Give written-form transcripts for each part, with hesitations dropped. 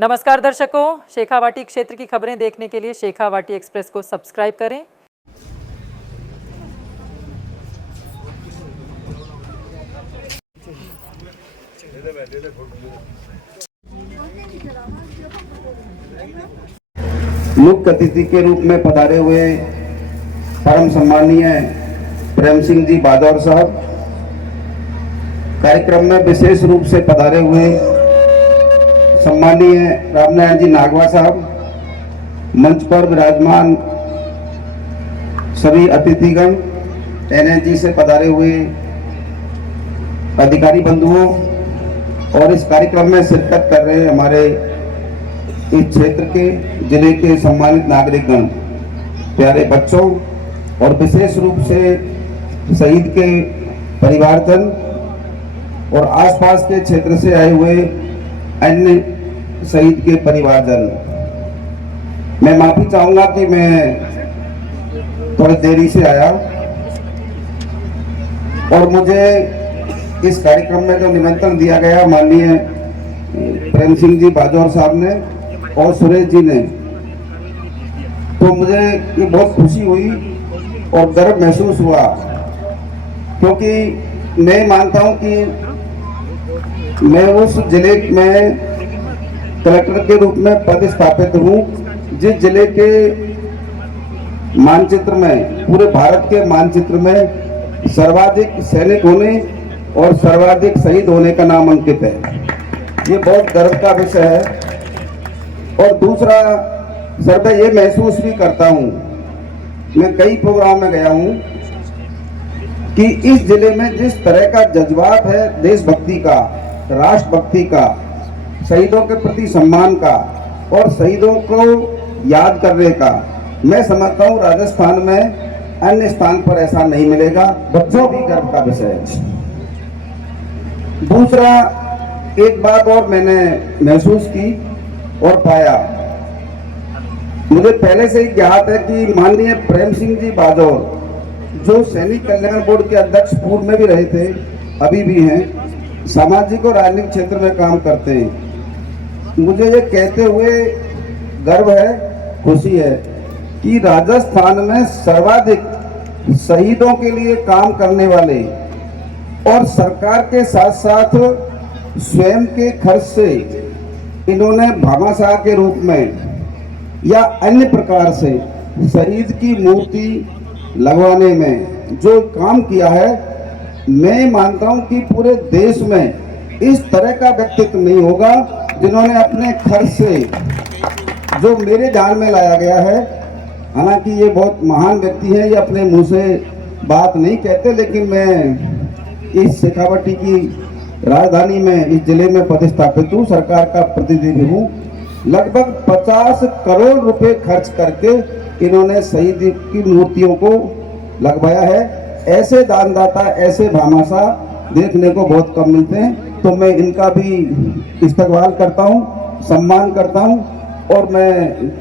नमस्कार दर्शकों, शेखावाटी क्षेत्र की खबरें देखने के लिए शेखावाटी एक्सप्रेस को सब्सक्राइब करें। मुख्य अतिथि के रूप में पधारे हुए परम सम्मानीय प्रेम सिंह जी बादौर साहब, कार्यक्रम में विशेष रूप से पधारे हुए सम्मानीय रामनारायण जी नागवा साहब, मंच पर विराजमान सभी अतिथिगण, एनएनजी से पधारे हुए अधिकारी बंधुओं और इस कार्यक्रम में शिरकत कर रहे हमारे इस क्षेत्र के जिले के सम्मानित नागरिकगण, प्यारे बच्चों और विशेष रूप से शहीद के परिवारजन और आसपास के क्षेत्र से आए हुए अन्य शहीद के परिवारजन, मैं माफी चाहूंगा कि मैं थोड़ी देरी से आया और मुझे इस कार्यक्रम में जो निमंत्रण दिया गया माननीय प्रेम सिंह जी बाजौर साहब ने और सुरेश जी ने, तो मुझे ये बहुत खुशी हुई और गर्व महसूस हुआ, क्योंकि मैं मानता हूं कि मैं उस जिले में कलेक्टर के रूप में पदस्थापित हूं जिस जिले के मानचित्र में, पूरे भारत के मानचित्र में सर्वाधिक सैनिक होने और सर्वाधिक शहीद होने का नाम अंकित है। ये बहुत गर्व का विषय है। और दूसरा सर, मैं ये महसूस भी करता हूँ, मैं कई प्रोग्राम में गया हूँ कि इस जिले में जिस तरह का जज्बात है देशभक्ति का, राष्ट्रभक्ति का, शहीदों के प्रति सम्मान का और शहीदों को याद करने का, मैं समझता हूँ राजस्थान में अन्य स्थान पर ऐसा नहीं मिलेगा। बच्चों भी गर्व का विषय है। दूसरा, एक बात और मैंने महसूस की और पाया, मुझे पहले से ही ज्ञात है कि माननीय प्रेम सिंह जी बाजौर, जो सैनिक कल्याण बोर्ड के अध्यक्ष पूर्व में भी रहे थे, अभी भी हैं, सामाजिक और राजनीतिक क्षेत्र में काम करते हैं। मुझे ये कहते हुए गर्व है, खुशी है कि राजस्थान में सर्वाधिक शहीदों के लिए काम करने वाले और सरकार के साथ साथ स्वयं के खर्च से इन्होंने भामाशाह के रूप में या अन्य प्रकार से शहीद की मूर्ति लगवाने में जो काम किया है, मैं मानता हूं कि पूरे देश में इस तरह का व्यक्तित्व नहीं होगा जिन्होंने अपने खर्च से, जो मेरे ध्यान में लाया गया है, हालांकि ये बहुत महान व्यक्ति है, ये अपने मुंह से बात नहीं कहते, लेकिन मैं इस शेखावाटी की राजधानी में, इस जिले में पदस्थापित हूँ, सरकार का प्रतिनिधि हूँ। लगभग 50 करोड़ रुपए खर्च करके इन्होंने शहीद की मूर्तियों को लगवाया है। ऐसे दानदाता, ऐसे भामाशाह देखने को बहुत कम मिलते हैं, तो मैं इनका भी इस्तकबाल करता हूँ, सम्मान करता हूँ और मैं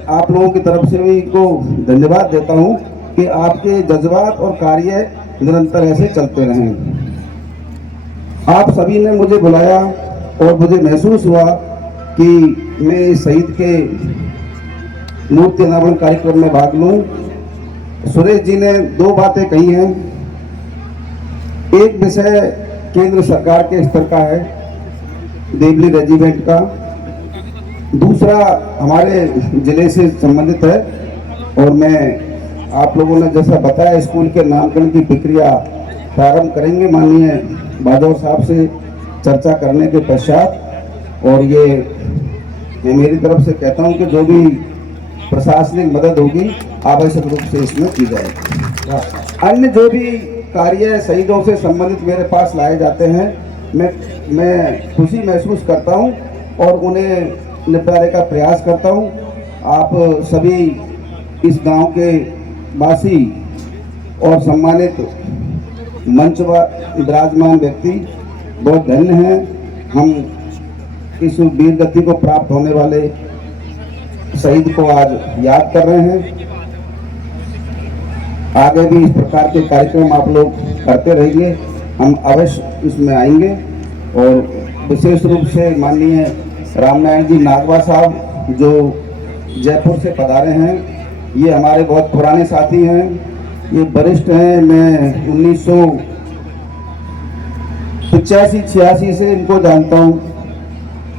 आप लोगों की तरफ से भी इनको धन्यवाद देता हूँ कि आपके जज्बात और कार्य निरंतर ऐसे चलते रहें। आप सभी ने मुझे बुलाया और मुझे महसूस हुआ कि मैं शहीद के मूर्ति अनावरण कार्यक्रम में भाग लूं। सुरेश जी ने दो बातें कही हैं। एक विषय केंद्र सरकार के स्तर का है, देवली रेजिमेंट का, दूसरा हमारे जिले से संबंधित है। और मैं, आप लोगों ने जैसा बताया, स्कूल के नामकरण की प्रक्रिया प्रारंभ करेंगे माननीय बादौर साहब से चर्चा करने के पश्चात। और ये मैं मेरी तरफ से कहता हूं कि जो भी प्रशासनिक मदद होगी आवश्यक रूप से इसमें की जाएगी। अन्य जो भी कार्य शहीदों से संबंधित मेरे पास लाए जाते हैं, मैं खुशी महसूस करता हूं और उन्हें निपटाने का प्रयास करता हूं। आप सभी इस गांव के वासी और सम्मानित मंच विराजमान व्यक्ति बहुत धन्य हैं। हम इस वीर गति को प्राप्त होने वाले शहीद को आज याद कर रहे हैं। आगे भी इस प्रकार के कार्यक्रम आप लोग करते रहिए, हम अवश्य इसमें आएंगे। और विशेष रूप से माननीय रामनारायण जी नागवा साहब जो जयपुर से पधारे हैं। ये हमारे बहुत पुराने साथी हैं, ये वरिष्ठ हैं। मैं 1985-86 से इनको जानता हूँ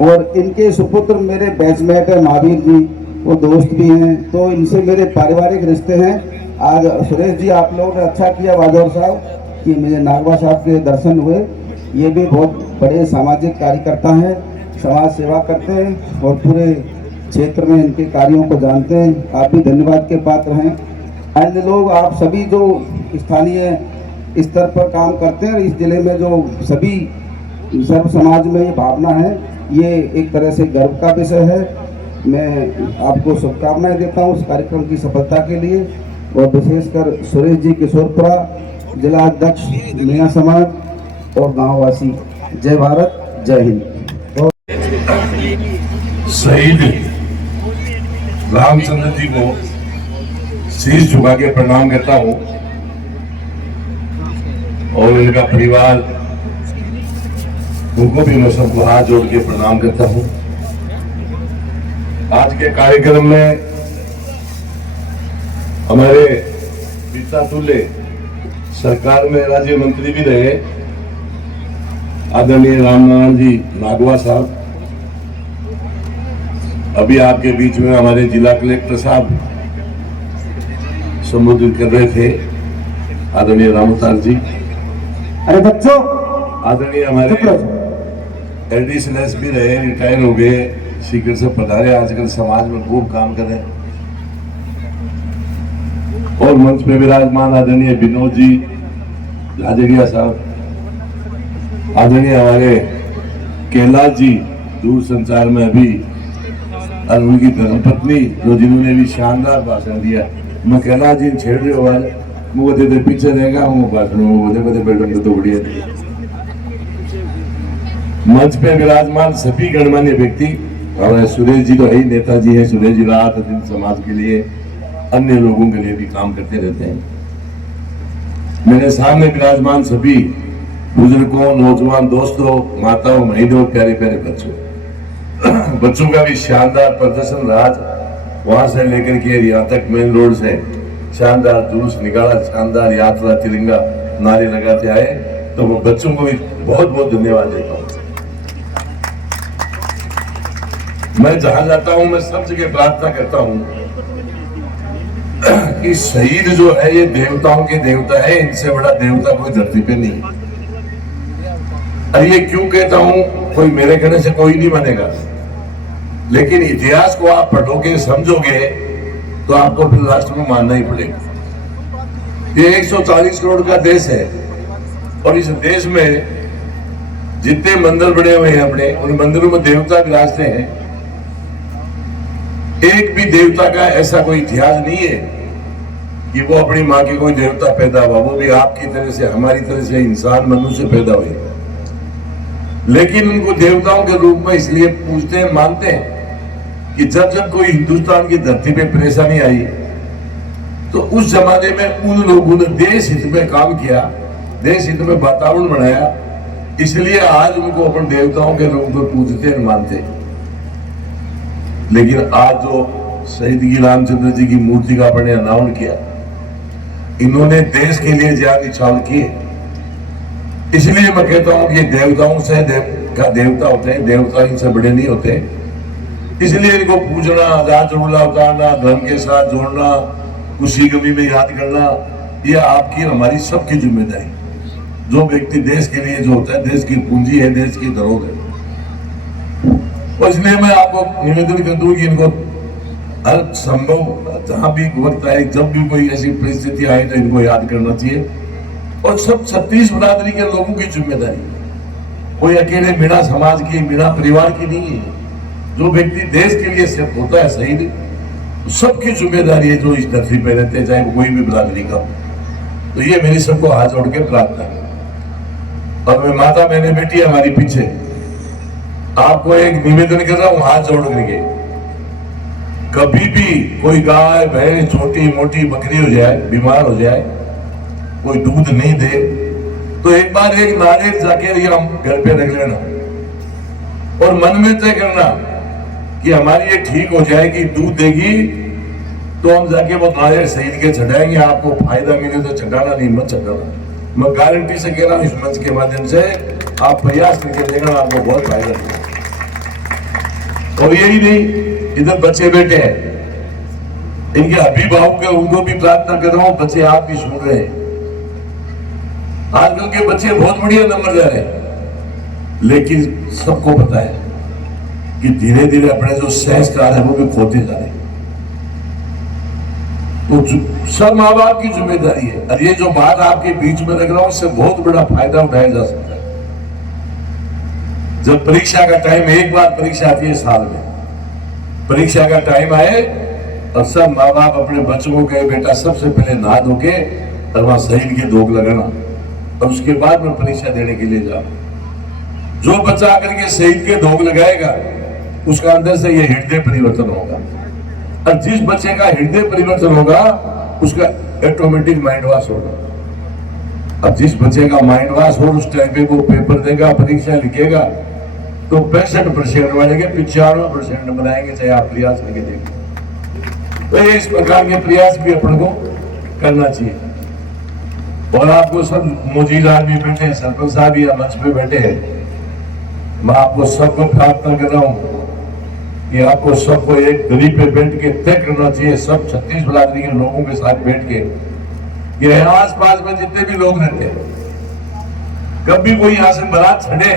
और इनके सुपुत्र मेरे बैचमेट है महावीर जी, वो दोस्त भी हैं, तो इनसे मेरे पारिवारिक रिश्ते हैं। आज सुरेश जी आप लोगों ने अच्छा किया बाजौर साहब कि मुझे नागवा साहब के दर्शन हुए। ये भी बहुत बड़े सामाजिक कार्यकर्ता हैं, समाज सेवा करते हैं और पूरे क्षेत्र में इनके कार्यों को जानते हैं। आप भी धन्यवाद के पात्र हैं। अन्य लोग आप सभी जो स्थानीय स्तर पर काम करते हैं, इस जिले में जो सभी सर्व समाज में ये भावना है, ये एक तरह से गर्व का विषय है। मैं आपको शुभकामनाएं देता हूँ उस कार्यक्रम की सफलता के लिए और विशेषकर सुरेश जी किशोरपुरा जिला अध्यक्ष मियाँ समाज और गांववासी। जय भारत, जय हिंद। शहीद रामचंद्र जी को शीश झुका के प्रणाम करता हूं और इनका परिवार, उनको भी मैं सबको हाथ जोड़ के प्रणाम करता हूं। आज के कार्यक्रम में हमारे पिता तुल्य सरकार में राज्य मंत्री भी रहे आदरणीय रामनारायण जी नागवा साहब, अभी आपके बीच में हमारे जिला कलेक्टर साहब संबोधित कर रहे थे, आदरणीय रामोतार जी। अरे बच्चों, आदरणीय हमारे एडिशनल एसपी रहे, रिटायर हो गए, सीकर से पधारे, आजकल समाज में खूब काम कर रहे हैं। और मंच पे विराजमान आदरणीय विनोद जी राजगिया साहब, आदरणीय हमारे कैलाश जी दूर संचार में अभी, और उनकी धर्मपत्नी जो जिन्होंने भी शानदार भाषण दिया। मैं कैलाश जी छेड़ रहे हो वाले मुझे दे पीछे रहेगा वो भाषण वो बेटन तो बढ़िया। मंच पे विराजमान सभी गणमान्य व्यक्ति, और सुरेश जी तो है ही, नेताजी है सुरेश जी, रात दिन समाज के लिए अन्य लोगों के लिए भी काम करते रहते हैं। मेरे सामने विराजमान सभी बुजुर्गों, नौजवान दोस्तों, माताओं, बहनों, प्यारे प्यारे बच्चों का भी शानदार प्रदर्शन रहा। वहां से लेकर के यहाँ तक मेन रोड से शानदार जुलूस निकाला, शानदार यात्रा, तिरंगा नारे लगाते आए, तो वो बच्चों को भी बहुत बहुत धन्यवाद देता हूँ। मैं जहां जाता हूं मैं सब जगह प्रार्थना करता हूं कि शहीद जो है ये देवताओं के देवता है, इनसे बड़ा देवता कोई धरती पे नहीं। और ये क्यों कहता हूं, कोई मेरे कहने से कोई नहीं बनेगा, लेकिन इतिहास को आप पढ़ोगे, समझोगे, तो आपको फिर लास्ट में मानना ही पड़ेगा। ये 140 करोड़ का देश है और इस देश में जितने मंदिर बने हुए हैं अपने, उन मंदिरों में देवता विराजते हैं। एक भी देवता का ऐसा कोई इतिहास नहीं है कि वो अपनी माँ के कोई देवता पैदा हुआ, वो भी आपकी तरह से, हमारी तरह से इंसान मनुष्य पैदा हुए। लेकिन उनको देवताओं के रूप में इसलिए पूजते हैं, मानते हैं कि जब जब कोई हिंदुस्तान की धरती पे परेशानी आई तो उस जमाने में उन लोगों ने देश हित में काम किया, देश हित में वातावरण बनाया, इसलिए आज उनको अपन देवताओं के रूप में पूजते हैं, मानते हैं। लेकिन आज जो शहीद की रामचंद्र जी की मूर्ति का अपने अनावरण किया, इन्होंने देश के लिए जान न्यौछावर किए। इसलिए मैं कहता हूं कि देवताओं से देवता होते हैं, देवता इनसे बड़े नहीं होते। इसलिए इनको पूजना, राज उड़ला उतारना, धर्म के साथ जोड़ना, खुशी गमी में याद करना, ये आपकी हमारी सबकी जिम्मेदारी। जो व्यक्ति देश के लिए जो होता है, देश की पूंजी है, देश की धरोहर है। और इसलिए मैं आपको निवेदन कर दूं कि इनको हर संभव जहां भी वक्त आए, जब भी कोई ऐसी परिस्थिति आए, तो इनको याद करना चाहिए। और सब 36 बिरादरी के लोगों की जिम्मेदारी, कोई अकेले मीणा समाज की, मीणा परिवार की नहीं है। जो व्यक्ति देश के लिए सिर्फ होता है शहीद, सबकी जिम्मेदारी है जो इस धरती पे रहते हैं, चाहे वो कोई भी बिरादरी का हो। तो ये मेरी सबको हाथ जोड़ के प्रार्थना है। और मैं माता बहने बेटी हमारी पीछे, आपको एक निवेदन कर रहा हूं हाथ जोड़ करके, कभी भी कोई गाय भैंस छोटी मोटी बकरी हो जाए, बीमार हो जाए, कोई दूध नहीं दे, तो एक बार एक नारियल जाके ये हम घर पे रख लेना। और मन में तय करना कि हमारी ये ठीक हो जाएगी, दूध देगी तो हम जाके वो नारियल शहीद के चढ़ाएंगे, आपको फायदा मिले तो चढ़ाना, नहीं मत चढ़ाना। मैं गारंटी से कह रहा हूं, इस मंच के माध्यम से आप प्रयास करके देखना, आपको बहुत फायदा मिलेगा। और यही नहीं, इधर बच्चे बैठे हैं, इनके अभिभावक के उनको भी प्रार्थना कर रहा हूं, बच्चे आप भी सुन रहे हैं। आजकल के बच्चे बहुत बढ़िया नंबर जा रहे हैं, लेकिन सबको पता है कि धीरे धीरे अपने जो संस्कार है वो भी खोते जा रहे हैं। तो सब माँ बाप की जिम्मेदारी है। और ये जो बात आपके बीच में रख रहा हूं, इससे बहुत बड़ा फायदा उठाया जा सकता है। जब परीक्षा का टाइम, एक बार परीक्षा आती है साल में, परीक्षा का टाइम आए और सब माँ बाप अपने बच्चों को कहे बेटा सबसे पहले नहा धो के और वहां शहीद के धोख लगाना, और उसके बाद में परीक्षा देने के लिए जाओ। जो बच्चा आकर के शहीद के धोख लगाएगा उसका अंदर से ये हृदय परिवर्तन होगा, और जिस बच्चे का हृदय परिवर्तन होगा उसका ऑटोमेटिक माइंड वॉश होगा। अब जिस बच्चे का माइंड वॉश हो, उस टाइम पे वो पेपर देगा, परीक्षा लिखेगा, तो 65% वाले के 95% बनाएंगे, चाहे आप प्रयास करके देखें। तो इस प्रकार के प्रयास भी अपन को करना चाहिए। और आपको सब मौजूद आदमी बैठे हैं, सरपंच साहब या मंच पे बैठे हैं, मैं आपको सबको प्रार्थना कर रहा हूं कि आपको सबको एक दरी पे बैठ के तय करना चाहिए, सब 36 बिरादरी के लोगों के साथ बैठ के, ये आस पास में जितने भी लोग रहते हैं, कभी कोई यहां से बारात छड़े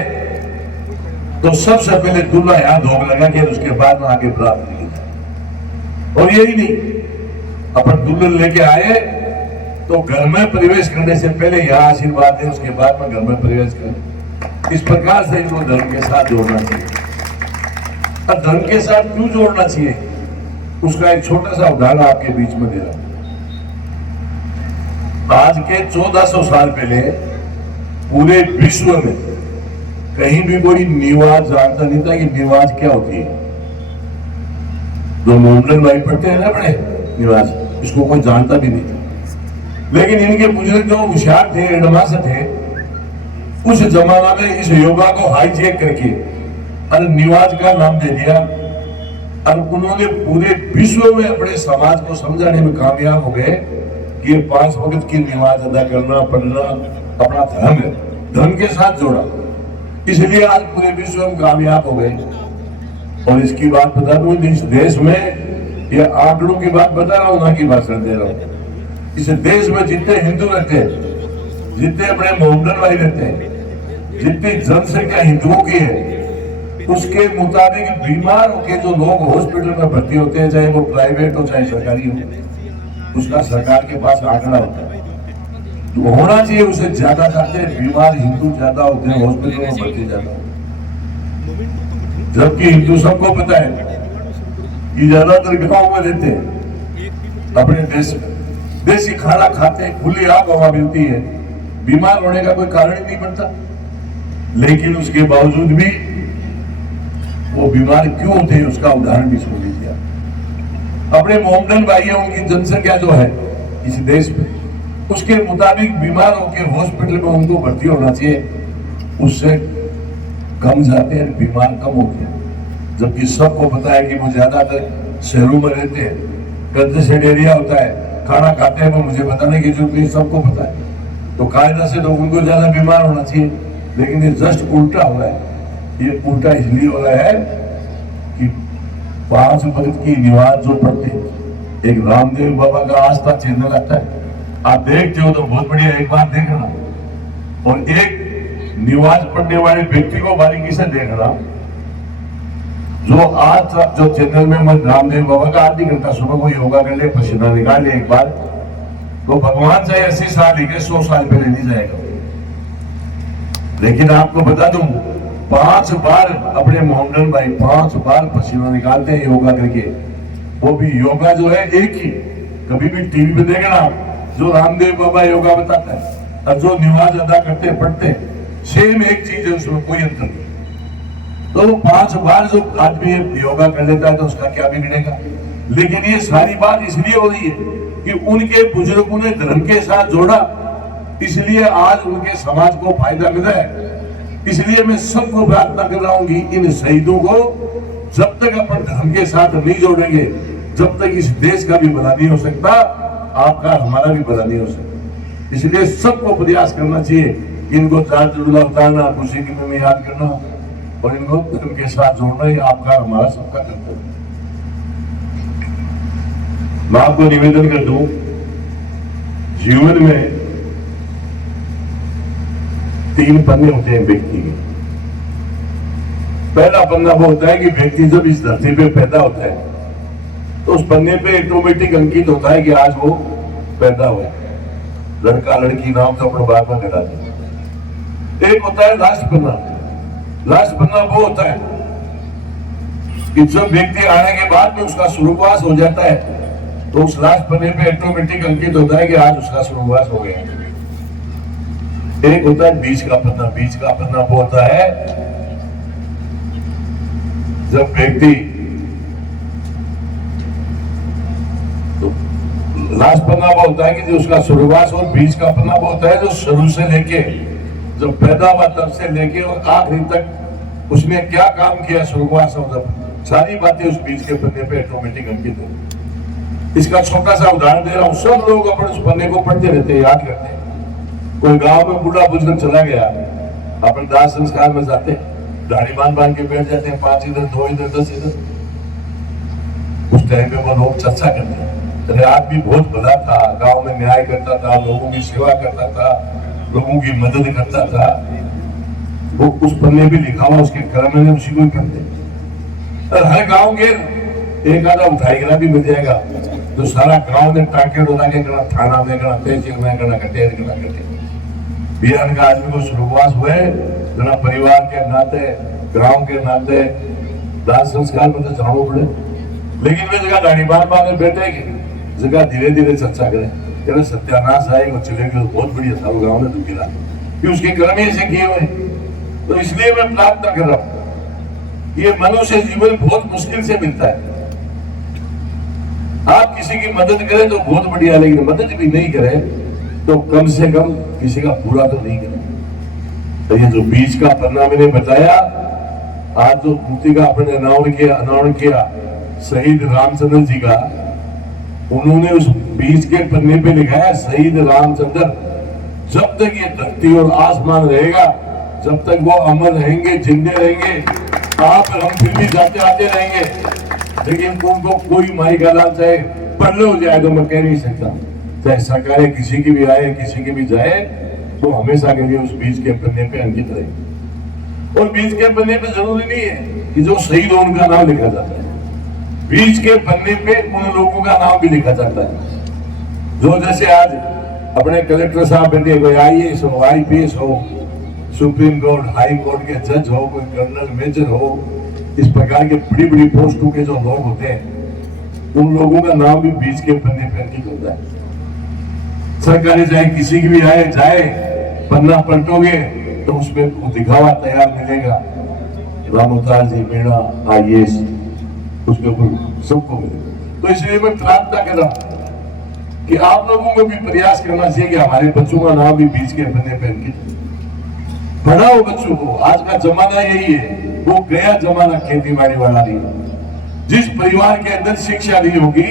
तो सबसे पहले दूल्हा यहां धोख लगा के उसके बाद में आगे बारात निकली जाए। और यही नहीं, अपन दुल्हन लेके आए तो घर में प्रवेश करने से पहले यहाँ आशीर्वाद दें, उसके बाद में घर में प्रवेश करें। इस प्रकार से इनको धर्म के साथ जोड़ना चाहिए। और धर्म के साथ क्यों जोड़ना चाहिए, उसका एक छोटा सा उदाहरण आपके बीच में दे रहा हूं। आज के 1400 साल पहले पूरे विश्व में कहीं भी कोई निवाज जानता नहीं था कि निवाज क्या होती है। जो मोहम्मदन भाई पढ़ते हैं ना बड़े निवाज, इसको कोई जानता भी नहीं था। लेकिन इनके बुजुर्ग जो होशियार थे, एडवांस थे, उस जमाना में इस योगा को हाईजेक करके और निवाज का नाम दे दिया, और उन्होंने पूरे विश्व में अपने समाज को समझाने में कामयाब हो गए कि ये 5 वक्त की नमाज अदा करना, पढ़ना अपना धर्म है, धर्म के साथ जोड़ा। इसलिए आज पूरे विश्व में कामयाब हो गए। और इसकी बात बता दूं, इस देश में ये आंकड़ों की बात बता रहा हूं, ना की भाषण दे रहा हूं। इस देश में जितने हिंदू रहते हैं, जितने अपने मोहम्मदन भाई रहते हैं, जितनी जनसंख्या हिंदुओं की है, उसके मुताबिक बीमार होकर जो लोग हॉस्पिटल में भर्ती होते हैं, चाहे वो प्राइवेट हो चाहे सरकारी हो, उसका सरकार के पास आंकड़ा होता है। तो होना चाहिए उससे ज्यादा जाते हैं, बीमार हिंदू ज्यादा होते हैं, हॉस्पिटल में भर्ती ज्यादा होते हैं। जबकि हिंदू सबको पता है कि ज्यादातर गांव में रहते हैं, अपने देश में देसी खाना खाते हैं, खुली आग हवा मिलती है, बीमार होने का कोई कारण ही नहीं बनता। लेकिन उसके बावजूद भी वो बीमार क्यों होते हैं, उसका उदाहरण भी सुन लीजिए। अपने मोहम्मदन भाई, उनकी जनसंख्या जो है इस देश में, उसके मुताबिक बीमार होकर हॉस्पिटल में उनको भर्ती होना चाहिए, उससे कम जाते हैं, बीमार कम होते हैं। जबकि सबको पता है कि वो ज्यादातर शहरों में रहते हैं, कंजेस्टेड एरिया होता है, खाना खाते हैं, वो मुझे बताने की जरूरत नहीं, सबको पता है। तो कायदा से तो उनको ज्यादा बीमार होना चाहिए, लेकिन ये जस्ट उल्टा हो रहा है। ये उल्टा इसलिए हो रहा है कि 5 वक्त की नमाज जो पढ़ते हैं, एक रामदेव बाबा का आस्था चैनल आता है, आप देखते हो तो बहुत बढ़िया, एक बार देखना। और एक नमाज पढ़ने वाले व्यक्ति को बारीकी से देखना, जो आज तक जो चैनल में मैं रामदेव बाबा का आधी घंटा सुबह को योगा कर ले, पसीना निकाल ले एक बार, तो भगवान चाहे 80 साल ही 100 साल पहले नहीं जाएगा। लेकिन आपको बता दूं, 5 बार अपने मोहम्मदन भाई 5 बार पसीना निकालते हैं योगा करके। वो भी योगा जो है एक ही, कभी भी टीवी पे देखना जो रामदेव बाबा योगा बताता है और जो नमाज अदा करते पढ़ते, सेम एक चीज है, उसमें कोई अंतर नहीं। तो 5 बार जो आदमी योगा कर लेता है तो उसका क्या बिगड़ेगा। लेकिन ये सारी बात इसलिए हो रही है कि उनके बुजुर्गों ने धर्म के साथ जोड़ा, इसलिए आज उनके समाज को फायदा मिला है। इसलिए मैं सबको प्रार्थना कर रहा हूं कि इन शहीदों को जब तक अपन धर्म के साथ नहीं जोड़ेंगे, जब तक इस देश का भी भला नहीं हो सकता, आपका हमारा भी भला नहीं हो सकता। इसलिए सबको प्रयास करना चाहिए, इनको चांद उतारना, खुशी की में याद करना और इनको धर्म के साथ जोड़ना, ही आपका हमारा सबका कर्तव्य है। मैं आपको निवेदन कर दूं, जीवन में 3 पन्ने होते हैं व्यक्ति के। पहला पन्ना वो होता है कि व्यक्ति जब इस धरती पे पैदा होता है तो उस पन्ने पे ऑटोमेटिक अंकित होता है कि आज वो पैदा हुआ, लड़का लड़की नाम तो अपने बाप में लगा दिया। एक होता है लास्ट पन्ना। लास्ट पन्ना वो होता है कि जब व्यक्ति आने के बाद में उसका स्वर्गवास हो जाता है तो उस लास्ट पन्ने पे ऑटोमेटिक अंकित होता है कि आज उसका स्वर्गवास हो गया। एक होता है बीच का पन्ना। बीच का पन्ना वो होता है जब व्यक्ति, तो लास्ट पन्ना वो होता है कि जो उसका शुरुआत, और बीच का पन्ना वो होता है जो शुरू से लेके, जब पैदा हुआ तब से लेके और आखिरी तक उसने क्या काम किया, शुरुआत और जब सारी बातें उस बीच के पन्ने पे ऑटोमेटिक अंकित हो। इसका छोटा सा उदाहरण दे रहा हूं। सब लोग अपन उस पन्ने को पढ़ते रहते हैं, याद करते हैं। कोई गांव में बूढ़ा बुजुर्ग चला गया, अपन दाह संस्कार में जाते हैं, दाढ़ी बांध के बैठ जाते हैं, 5 इधर 2 इधर 10 इधर। उस टाइम पे वो लोग चर्चा करते हैं, अरे आदमी बहुत भला था, गांव में न्याय करता था, लोगों की सेवा करता था, लोगों की मदद करता था। वो उस पन्ने पे लिखा हुआ उसके कर्म में उसी को ही करते। और हर गांव के एक आधा उठाई गिरा भी मिल जाएगा तो सारा गांव ने टाके डोला के करना, थाना में करना, तहसील में करना, कटेर करना, कटेर बिहार का आदमी को शुरुआत हुए जना परिवार के नाते, गांव के नाते दाह संस्कार में तो जानो पड़े। लेकिन वे जगह दाढ़ी बांध बैठेगी, जगह धीरे धीरे चर्चा करें, सत्यानाश आएगा चलेगा तो बहुत बढ़िया था, गाँव ने दुखी रहा कि उसके कर्म ऐसे किए हुए। तो इसलिए मैं प्रार्थना कर रहा हूं, ये मनुष्य जीवन बहुत मुश्किल से मिलता है। आप किसी की मदद करें तो बहुत बढ़िया, लेकिन मदद भी नहीं करें तो कम से कम किसी का पूरा तो नहीं करें। तो ये जो बीच का पन्ना मैंने बताया, आज जो मूर्ति का अपने अनावरण किया शहीद रामचंद्र जी का, उन्होंने उस बीच के पन्ने पे लिखा है, शहीद रामचंद्र, जब तक ये धरती और आसमान रहेगा, जब तक वो अमर रहेंगे, जिंदे रहेंगे, आप हम फिर भी जाते आते रहेंगे। लेकिन उनको कोई माई का लाल चाहे पढ़ने हो जाए तो मैं कह नहीं सकता, चाहे सरकारें किसी की भी आए, किसी की भी जाए, तो हमेशा के लिए उस बीच के पन्ने पे अंकित रहे। और बीच के पन्ने पे जरूरी नहीं है कि जो शहीद हो उनका नाम लिखा जाता है, बीच के पन्ने पे उन लोगों का नाम भी लिखा जाता है जो जैसे आज अपने कलेक्टर साहब बैठे, कोई IAS हो, IPS हो, सुप्रीम कोर्ट, हाई कोर्ट के जज हो, कोई कर्नल मेजर हो, इस प्रकार के बड़ी बड़ी पोस्टों के जो लोग होते हैं, उन लोगों का नाम भी बीच के पन्ने पे अंकित होता है। सरकारी चाहे किसी की भी आए जाए, पन्ना पलटोगे तो उसमें दिखावा तैयार मिलेगा, राम अवतार जी मीणा IAS, उसके ऊपर सबको मिलेगा। तो इसलिए मैं प्रार्थना कर रहा हूं कि आप लोगों को भी प्रयास करना चाहिए कि हमारे बच्चों का नाम भी बीच के पन्ने पे अंकित हो। पढ़ाओ बच्चों को, आज का जमाना यही है, वो गया जमाना खेती बाड़ी वाला नहीं। जिस परिवार के अंदर शिक्षा नहीं होगी,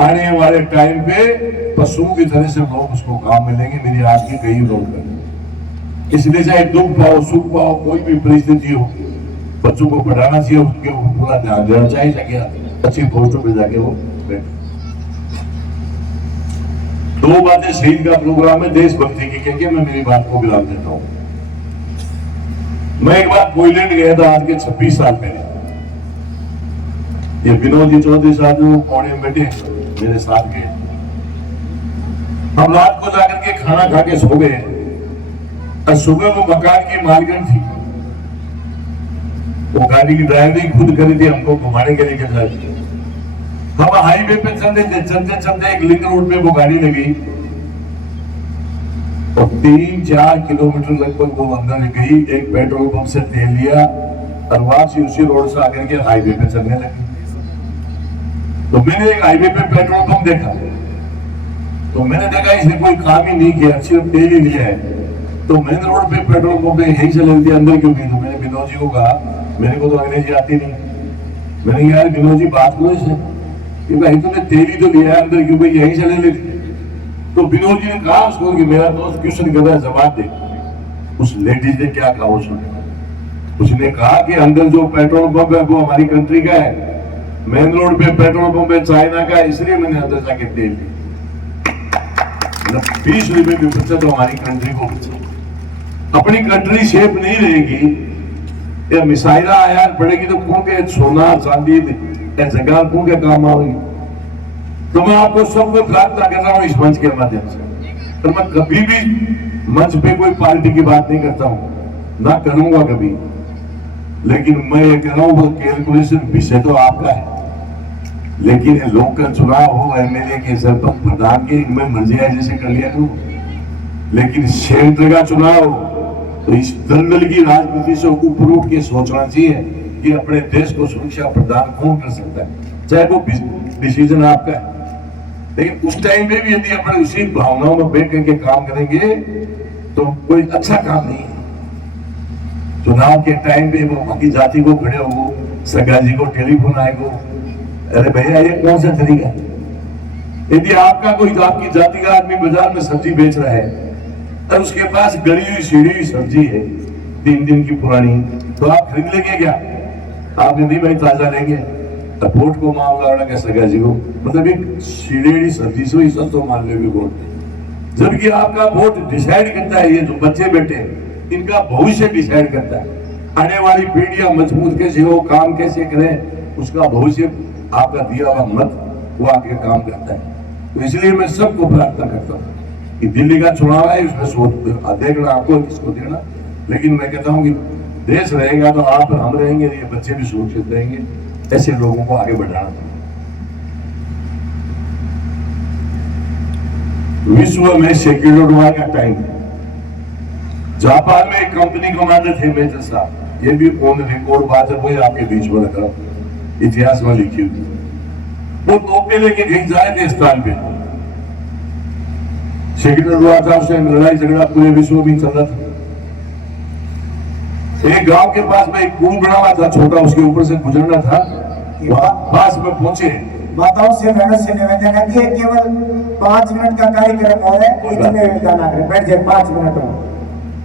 आने वाले टाइम पे पशुओं की तरह से लोग उसको काम मिलेंगे। मेरी आज की कई लोग कर, इसलिए चाहे दुख पाओ सुख पाओ, कोई भी परिस्थिति हो, बच्चों को पढ़ाना चाहिए, उसके पूरा ध्यान देना चाहिए ताकि अच्छी पोस्टों पे जाके वो बैठे। 2 बातें शहीद का प्रोग्राम है देशभक्ति की, क्योंकि मैं मेरी बात को विराम देता हूं। मैं एक बार पोलैंड गया था आज के 26 साल पहले। ये विनोद जी चौधरी साहब जो कोने में बैठे मेरे साथ गए, हम रात को जाकर के खाना खा के सो गए और सुबह वो मकान की मालकिन थी, वो गाड़ी की ड्राइवरी खुद करी थी, हमको घुमाने के लिए जा रही। हम हाईवे पे चलते चलते एक लिंक रोड पे वो गाड़ी लगी और 3-4 किलोमीटर लगभग वो अंदर गई, एक पेट्रोल पंप से तेल लिया और वापसी उसी रोड से आकर के हाईवे पे चलने लगी। तो मैंने एक हाईवे पे पेट्रोल पंप देखा, तो मैंने देखा इसने कोई काम ही नहीं किया, सिर्फ तेल ही लिया है। तो मेन रोड पे पेट्रोल पंप पे यही चले थे, अंदर क्यों गई? तो मैंने विनोद जी को कहा, मेरे को तो अंग्रेजी आती नहीं, मैंने कहा यार विनोद जी बात करो इससे कि भाई तुमने तेल ही तो लिया है, अंदर क्यों गई? यही चले लेती। तो विनोद जी ने कहा उसको कि मेरा दोस्त क्वेश्चन कर रहा है, जवाब दे। उस लेडीज ने क्या कहा उसने कहा कि अंदर जो पेट्रोल पंप है वो हमारी कंट्री का है, मेन रोड पे पेट्रोल पंप है चाइना का, इसलिए मैंने अंदर जाके तेल ली। 20 रुपए की बचत तो हमारी कंट्री को बचत। अपनी कंट्री सेफ नहीं रहेगी, या मिसाइल आयात पड़ेगी तो कौन के सोना चांदी जगह कौन के काम आएगी? तो मैं आपको सबको प्रार्थना कर रहा हूं इस मंच के माध्यम से, तो मैं कभी भी मंच पे कोई पार्टी की बात नहीं करता हूं, ना करूंगा कभी, लेकिन मैं ये कह रहा हूं कैलकुलेशन विषय तो आपका है, लेकिन लोकल चुनाव हो, एमएलए के सरपंच प्रधान के, मैं मर्जी है जैसे कर लिया करूं, लेकिन क्षेत्र का चुनाव तो इस दलदल की राजनीति से ऊपर उठ के सोचना चाहिए कि अपने देश को सुरक्षा प्रदान कौन कर सकता है, चाहे वो डिसीजन आपका है। लेकिन उस टाइम में भी यदि अपने उसी भावनाओं में बैठ करके काम करेंगे तो कोई अच्छा काम नहीं है। चुनाव के टाइम पे वो बाकी जाति को खड़े हो, सगा जी को टेलीफोन आएगो, अरे भैया ये कौन सा तरीका है? यदि आपका कोई आपकी जाति का आदमी बाजार में सब्जी बेच रहा है और उसके पास गली हुई सीढ़ी हुई सब्जी है 3 दिन की पुरानी, तो आप खरीद लेंगे क्या? आप नहीं भाई ताजा लेंगे, तो वोट को मामला के सगा जी को, मतलब एक सीढ़ी सब्जी से ही सस्तो मान लेंगे वोट, जबकि आपका वोट डिसाइड करता है, ये जो बच्चे बैठे इनका भविष्य डिसाइड करता है, आने वाली पीढ़ियां मजबूत कैसे हो, काम कैसे करें, उसका भविष्य आपका दिया हुआ मत वो आगे काम करता है। तो इसलिए मैं सबको प्रार्थना करता हूँ कि दिल्ली का चुनाव है, उसमें सोच देखना आपको किसको देना, लेकिन मैं कहता हूँ कि देश रहेगा तो आप और हम रहेंगे, ये बच्चे भी सुरक्षित रहेंगे, ऐसे लोगों को आगे बढ़ाना चाहिए। विश्व में सेक्युलर वॉर का टाइम, जापान में एक कंपनी कमांडर थे मेजर साहब, ये भी ऑन रिकॉर्ड बात है, वही आपके बीच में रखा इतिहास में लिखी हुई। वो तोपे लेके कहीं जाए थे स्थान पे, सेक्युलर वॉर था, उससे लड़ाई झगड़ा पूरे विश्व में चल रहा था। एक गांव के पास में एक पुल बना हुआ था छोटा, उसके ऊपर से गुजरना था, पास में पहुंचे। माताओं से बहनों से निवेदन है कि केवल 5 मिनट का कार्यक्रम हो रहा है, इतने निवेदन आ रहे, बैठ जाए 5 मिनट हो।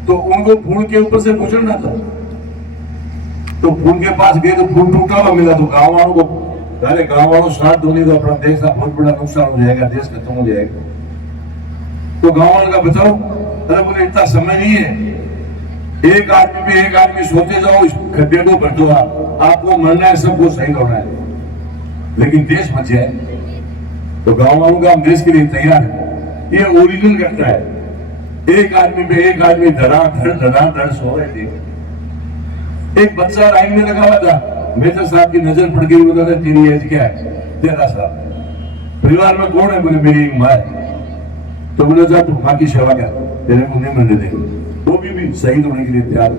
तो उनको पुल के ऊपर से गुजरना था, तो पुल के पास गए तो पुल टूटा हुआ मिला, तो गांव वालों को पहले गांव वालों साथ धोनी तो अपना देश का बहुत बड़ा नुकसान हो जाएगा, देश खत्म हो जाएगा। तो गांव वालों का बचाओ, अरे बोले इतना समय नहीं है, एक आदमी पे एक आदमी सोते जाओ, इस खड्डे को भर दो, आपको मरना है, सबको शहीद होना है, लेकिन देश बच जाए। तो गांव वालों का हम देश के लिए तैयार है, ये ओरिजिनल करता है। एक आदमी पे एक आदमी धड़ाधड़ सो रहे थे, एक बच्चा लाइन में लगा हुआ था, मेजर साहब की नजर पड़ गई, बोला तेरी एज क्या है? 13 साल। परिवार में कौन है? बोले मेरी एक माँ है। तो बोले जा तू माँ की सेवा कर, तेरे को नहीं मरने देंगे। वो भी शहीद होने के लिए तैयार है।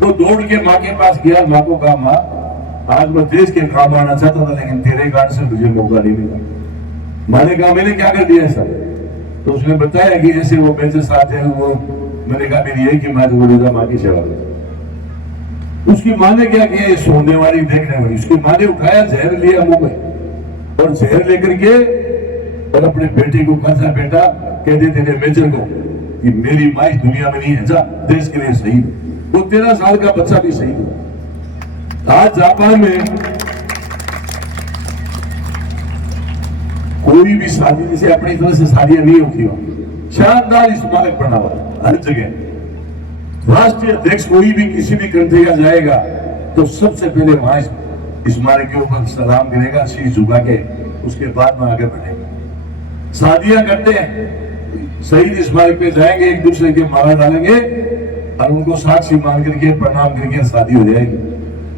तो दौड़ के माँ के पास गया, माँ को कहा माँ आज मैं देश के काम आना चाहता था, लेकिन तेरे कारण से मुझे मौका नहीं मिला। माँ ने कहा मैंने क्या कर दिया ऐसा? तो उसने बताया कि जैसे वो मेरे साथ है, वो मैंने कहा मेरी यही कि मैं तो बोले माँ की सेवा कर। उसकी माँ ने क्या किया, सोने वाली देखने वाली, उसकी माँ ने उठाया, जहर लिया मुंह में, और जहर लेकर के और अपने बेटे को कहा, बेटा कह दे तेरे मेजर को कि मेरी माँ इस दुनिया में नहीं है, जा देश के लिए शहीद। वो 13 साल का बच्चा भी शहीद हुआ। आज जापान में कोई भी शादी जैसे अपनी तरह से शादियां नहीं होती हो, शानदार स्मारक बना हुआ हर जगह। राष्ट्रीय अध्यक्ष कोई भी किसी भी कंट्री का जाएगा तो सबसे पहले वहां स्मारक के ऊपर सलाम करेगा, शीश झुका के, उसके बाद में आगे बढ़ेगा। शादियां करते हैं, शहीद स्मारक पे जाएंगे, एक दूसरे के माला डालेंगे और उनको साक्षी मान करके प्रणाम करके शादी हो जाएगी।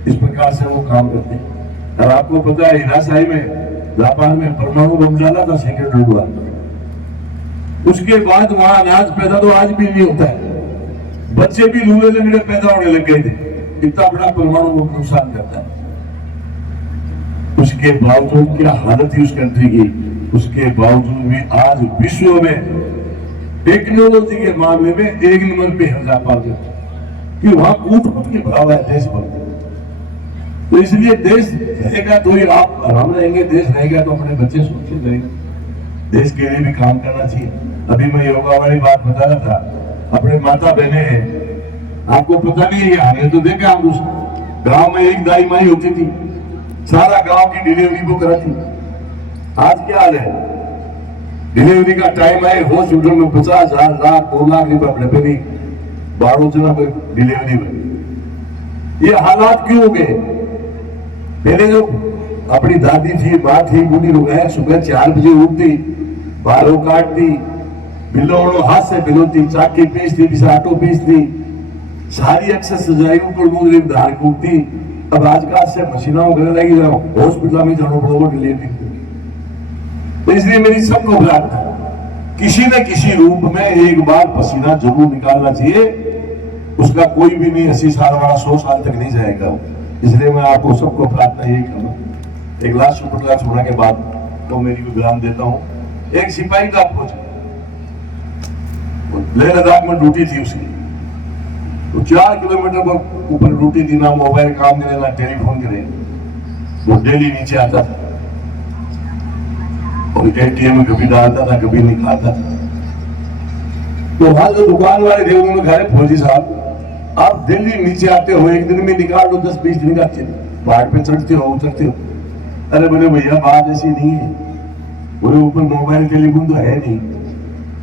इस प्रकार से वो काम करते हैं। और आपको पता है हिरासाई में जापान में परमाणु बम डाला था, सेकेंड हुआ, उसके बाद वहां अनाज पैदा तो आज भी नहीं होता है, बच्चे भी लूले लंगड़े पैदा होने लग गए थे, इतना बड़ा परमाणु बम नुकसान करता है। उसके बावजूद क्या हालत थी उस कंट्री की, उसके बावजूद भी आज विश्व में टेक्नोलॉजी के मामले में एक नंबर पे है जापान कि वहां कूट कूट के भाव है देश भर। तो इसलिए देश रहेगा तो ही आप आराम रहेंगे, देश रहेगा तो अपने बच्चे सुरक्षित रहेंगे। देश के लिए भी काम करना चाहिए। अभी मैं योगा वाली बात बता रहा था, अपने माता बहने हैं, आपको पता नहीं है आगे तो देखा हम उस गांव में एक दाई माई होती थी, सारा गांव की डिलीवरी वो कराती। आज क्या हाल है, डिलीवरी का टाइम है हॉस्पिटल में 50,000 लाख 2 लाख रुपए अपने पे नहीं 12 जना डिलीवरी में। ये हालात क्यों हो गए? पहले जो अपनी दादी थी, माँ थी, बूढ़ी लोग हैं, सुबह 4 बजे उठती, बालों काटती, बिलोड़ो हाथ से बिलोती, चाकी पीसती, पिसा आटो पीसती, सारी अक्सर सजाई ऊपर मुझे धार कूटती। अब आजकल से मशीनों करने लगी जाओ, हॉस्पिटल में जाना पड़ोगे डिलीवरी। तो इसलिए मेरी सबको प्रार्थना है, किसी न किसी रूप में एक बार पसीना जरूर निकालना चाहिए। उसका कोई भी नहीं 80 साल वाला 100 साल तक नहीं जाएगा। इसलिए मैं आपको सबको प्रार्थना यही करूँ। एक लास्ट सुपरक्लास होने के बाद तो मेरी विराम देता हूँ। एक सिपाही का फौज लेह लद्दाख में ड्यूटी थी उसकी, तो 4 किलोमीटर पर ऊपर ड्यूटी थी, ना मोबाइल काम करे ना टेलीफोन करे। वो डेली नीचे आता था और एटीएम में कभी डालता था कभी निकालता था। तो वहां जो दुकान वाले थे उन्होंने कहा फौजी साहब आप दिल्ली नीचे आते हो, एक दिन में निकाल दो 10-20 दिन का, पहाड़ पे चढ़ते हो उतरते हो। अरे बोले भैया बात ऐसी नहीं है, बोले ऊपर मोबाइल टेलीफोन तो है नहीं।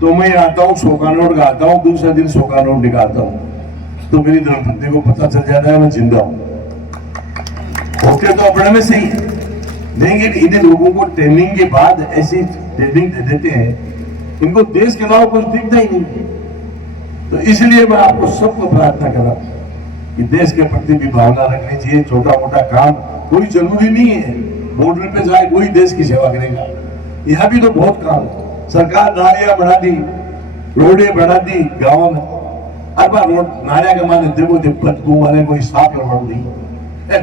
तो मैं आता हूँ 100 का नोट आता हूँ, दूसरा दिन 100 का नोट निकालता हूँ, तो मेरी धर्मपत्नी को पता चल जाता है मैं जिंदा हूँ। होते तो अपने में सही है, लेकिन इन लोगों को ट्रेनिंग के बाद ऐसी ट्रेनिंग दे देते हैं, इनको देश के अलावा कुछ दिखता ही नहीं। तो इसलिए मैं आपको सबको प्रार्थना कर रहा हूं कि देश के प्रति भी भावना रखनी चाहिए। छोटा मोटा काम कोई जरूरी नहीं है, बॉर्डर पे जाए कोई देश की सेवा करेगा, यहाँ भी तो बहुत काम है। सरकार नालियां बना दी, रोडें बना दी गाँव में, अब रोड नालियां के माने देखो बदबू वाले कोई साफ रोड नहीं।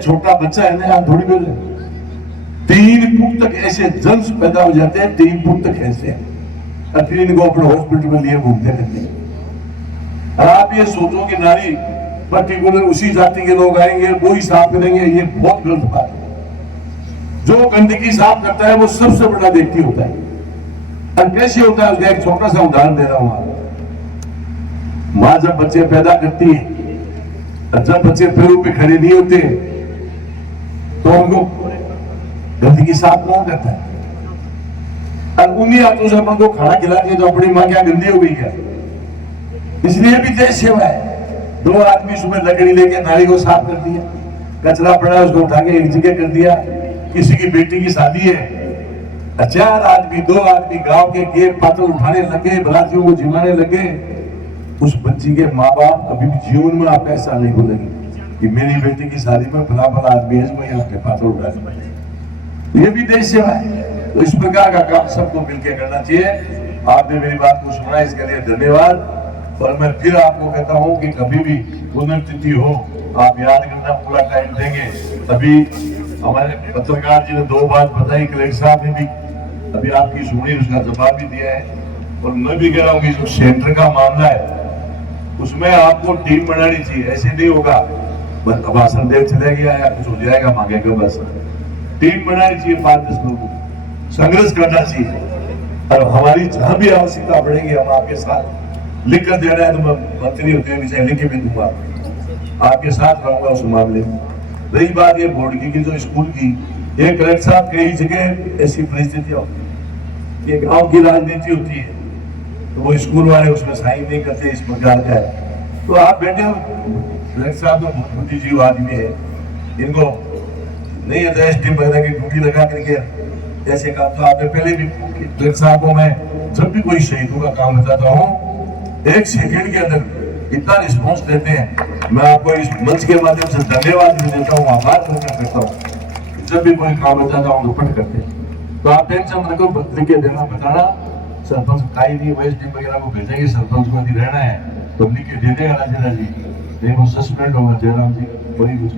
छोटा बच्चा है ना, यहाँ थोड़ी बोले 3 फुट तक ऐसे जर्म्स पैदा हो जाते हैं, 3 फुट तक ऐसे, और फिर इनको अपने हॉस्पिटल में लिए घूमते रहते हैं। और आप ये सोचो कि नारी पर्टिकुलर उसी जाति के लोग आएंगे वो ही साफ करेंगे, ये बहुत गलत बात है। जो गंदगी साफ करता है वो सबसे बड़ा व्यक्ति होता है। और कैसे होता है उसका एक छोटा सा उदाहरण दे रहा हूं। माँ जब बच्चे पैदा करती है, जब बच्चे पैरों पे खड़े नहीं होते तो उनको गंदगी साफ कौन करता है? और उन्हीं हाथों से अपन को खाना खिलाती है तो अपनी माँ क्या गंदी हो गई क्या? इसलिए भी देश सेवा है। 2 आदमी सुबह लकड़ी लेके नाली को साफ कर दिया, कचरा पड़ा उसको उठा के एक जगह कर दिया। किसी की बेटी की शादी है, 4 आदमी 2 आदमी गांव के गेट पातल उठाने लगे, बरातियों को जिमाने लगे। उस बच्ची के माँ बाप अभी भी जीवन में आप ऐसा नहीं बोलेंगे कि मेरी बेटी की शादी में फला फला आदमी है जो यहाँ पे पातल उठा। ये भी देश सेवा है। तो इस प्रकार का काम सबको मिलकर करना चाहिए। आपने मेरी बात को सुना, इसके लिए धन्यवाद। और मैं फिर आपको कहता हूं कि कभी भी पुण्यतिथि हो आप याद करना, पूरा टाइम देंगे। अभी हमारे पत्रकार जी ने 2 बात बताई, कलेक्टर साहब ने भी अभी आपकी सुनी, उसका जवाब भी दिया है। और मैं भी कह रहा हूँ कि जो सेंटर का मामला है उसमें आपको टीम बनानी चाहिए। ऐसे नहीं होगा बस भाषण देव चले गया या कुछ हो जाएगा मांगे का, बस टीम बनानी चाहिए। 5-10 लोगों संघर्ष करना चाहिए। और हमारी जहां भी आवश्यकता पड़ेगी हम आपके साथ लिख कर दे रहा है, तो मैं मंत्री होते हुए विषय लिख के भी दूंगा, आपके साथ रहूंगा उस मामले में। रही बात ये बोर्ड की जो स्कूल की, ये कलेक्टर साहब कई जगह ऐसी परिस्थितियां होती है, गांव की राजनीति होती है तो वो स्कूल वाले उसमें साइन नहीं करते, इस प्रकार का है। तो आप बेटे कलेक्टर साहब तो बहुत बुद्धिजीवी आदमी है, इनको नहीं है तो एसडीएम वगैरह की ड्यूटी लगा करके ऐसे काम। तो आपने पहले भी कलेक्टर साहब को मैं जब भी कोई शहीदों का काम बताता हूँ 1 सेकंड के अंदर इतना रिस्पॉन्स देते हैं। मैं आपको इस मंच के माध्यम से धन्यवाद भी देता हूँ, आभार व्यक्त करता हूँ। जब भी कोई काम बताता हूँ तो पट करते हैं। तो आप टेंशन मत करो, लिख के देना बताना, सरपंच काई नहीं वेस्ट वगैरह को भेजेंगे, सरपंच को यदि रहना है तो लिख के दे देगा राजेंद्र जी, नहीं वो सस्पेंड होगा जयराम जी, वही कुछ